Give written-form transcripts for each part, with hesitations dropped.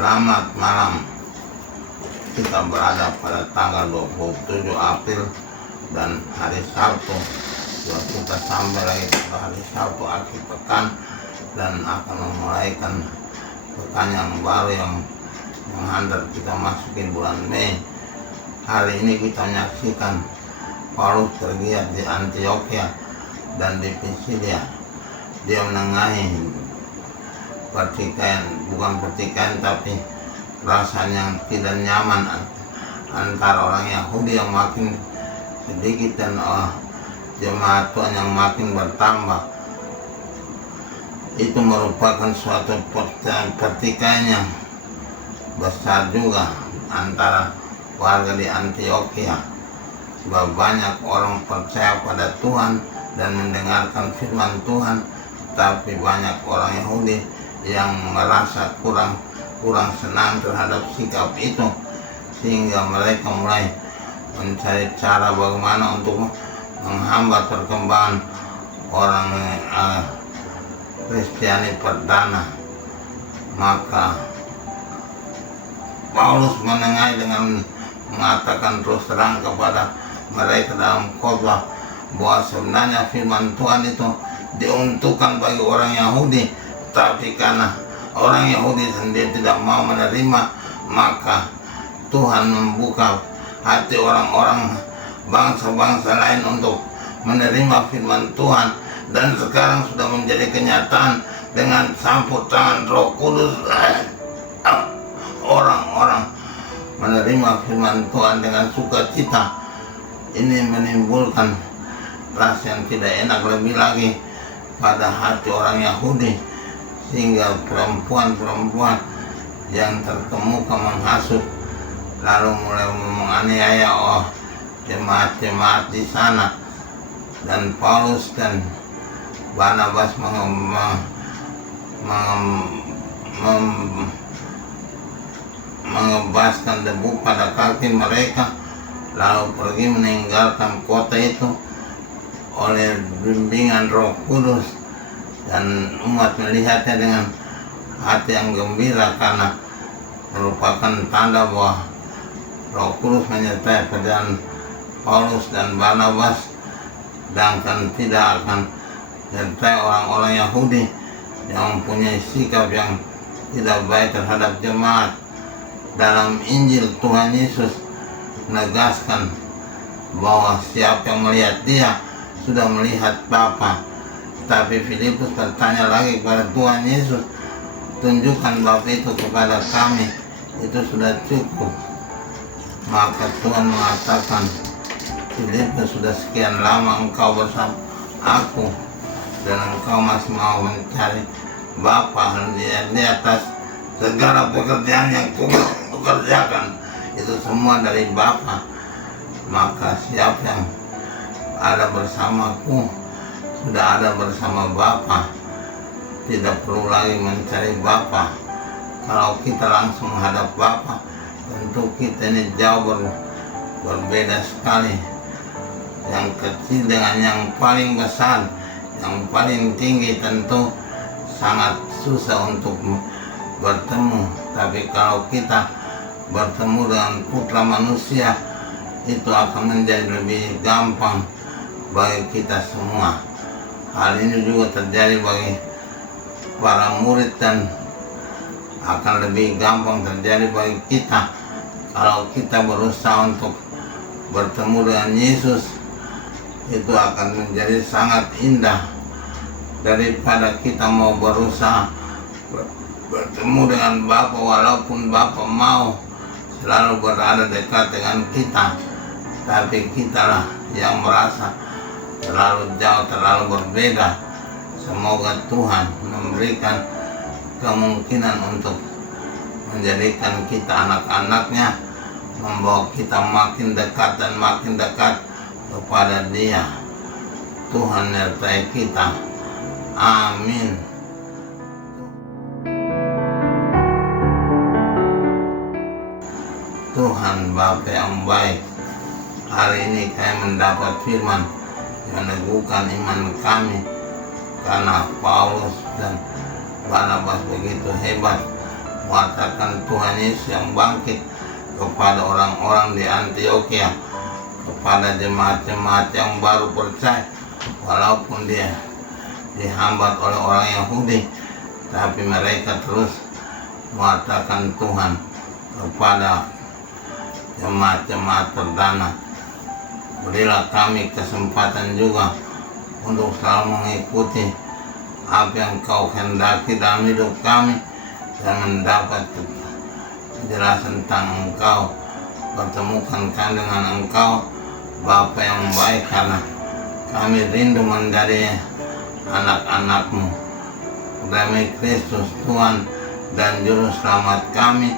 Selamat malam. Kita berada pada tanggal 27 April dan hari Sabtu. Kita sampai lagi pada hari Sabtu akhir pekan dan akan memulaikan pekan yang baru yang menghantar kita masukin bulan Mei. Hari ini kita menyaksikan Paulus tergiat di Antioquia dan di Pisidia. Dia menengahi pertikaian, bukan pertikaian tapi rasanya yang tidak nyaman antara orang Yahudi yang makin sedikit dan jemaat Tuhan yang makin bertambah. Itu merupakan suatu pertikaian yang besar juga antara warga di Antioquia, sebab banyak orang percaya pada Tuhan dan mendengarkan firman Tuhan, tapi banyak orang Yahudi yang merasa kurang senang terhadap sikap itu, sehingga mereka mulai mencari cara bagaimana untuk menghambat perkembangan orang Kristiani perdana. Maka Paulus menengahi dengan mengatakan terus terang kepada mereka dalam khotbah bahwa sebenarnya firman Tuhan itu diuntukkan bagi orang Yahudi, tapi karena orang Yahudi sendiri tidak mau menerima, maka Tuhan membuka hati orang-orang bangsa-bangsa lain untuk menerima firman Tuhan, dan sekarang sudah menjadi kenyataan dengan campur tangan Roh Kudus. Orang-orang menerima firman Tuhan dengan sukacita. Ini menimbulkan rasa yang tidak enak lebih lagi pada hati orang Yahudi, sehingga perempuan-perempuan yang terkemuka menghasut lalu mulai menganiaya jemaat-jemaat di sana. Dan Paulus dan Barnabas mengebaskan debu pada kaki mereka, lalu pergi meninggalkan kota itu oleh bimbingan Roh Kudus. Dan umat melihatnya dengan hati yang gembira karena merupakan tanda bahwa Roh Kudus menyertai perjalanan Paulus dan Barnabas, sedangkan tidak akan menyertai orang-orang Yahudi yang mempunyai sikap yang tidak baik terhadap jemaat. Dalam Injil Tuhan Yesus menegaskan bahwa siapa yang melihat Dia sudah melihat Bapa. Tapi Filipus bertanya lagi kepada Tuhan Yesus, tunjukkan Bapa itu kepada kami, itu sudah cukup. Maka Tuhan mengatakan, Filipus, sudah sekian lama engkau bersama aku dan engkau masih mau mencari Bapa. Di atas segala pekerjaan yang kukerjakan itu semua dari Bapa. Maka siapa yang ada bersamaku sudah ada bersama Bapa, tidak perlu lagi mencari Bapa. Kalau kita langsung menghadap Bapa, tentu kita ini jauh berbeda sekali. Yang kecil dengan yang paling besar, yang paling tinggi tentu sangat susah untuk bertemu. Tapi kalau kita bertemu dengan putra manusia, itu akan menjadi lebih gampang bagi kita semua. Hal ini juga terjadi bagi para murid dan akan lebih gampang terjadi bagi kita kalau kita berusaha untuk bertemu dengan Yesus. Itu akan menjadi sangat indah daripada kita mau berusaha bertemu dengan Bapa, walaupun Bapa mau selalu berada dekat dengan kita, tapi kitalah yang merasa terlalu jauh, terlalu berbeda. Semoga Tuhan memberikan kemungkinan untuk menjadikan kita anak-anaknya, membawa kita makin dekat dan makin dekat kepada Dia. Tuhan menyertai kita. Amin. Tuhan Bapa yang baik, hari ini kami mendapat firman meneguhkan iman kami, karena Paulus dan Barnabas begitu hebat mengatakan Tuhan Yesus yang bangkit kepada orang-orang di Antioquia, kepada jemaat-jemaat yang baru percaya, walaupun dia dihambat oleh orang Yahudi, tapi mereka terus mengatakan Tuhan kepada jemaat-jemaat perdana. Berilah kami kesempatan juga untuk selalu mengikuti apa yang Kau kehendaki dalam hidup kami dan mendapat penjelasan tentang Engkau. Pertemukan kami dengan Engkau, Bapa yang baik, karena kami rindu menjadi anak-anak-Mu. Demi Kristus Tuhan dan Juru Selamat kami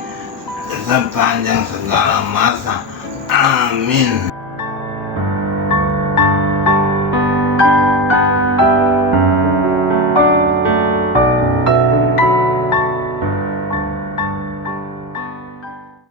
sepanjang segala masa. Amin.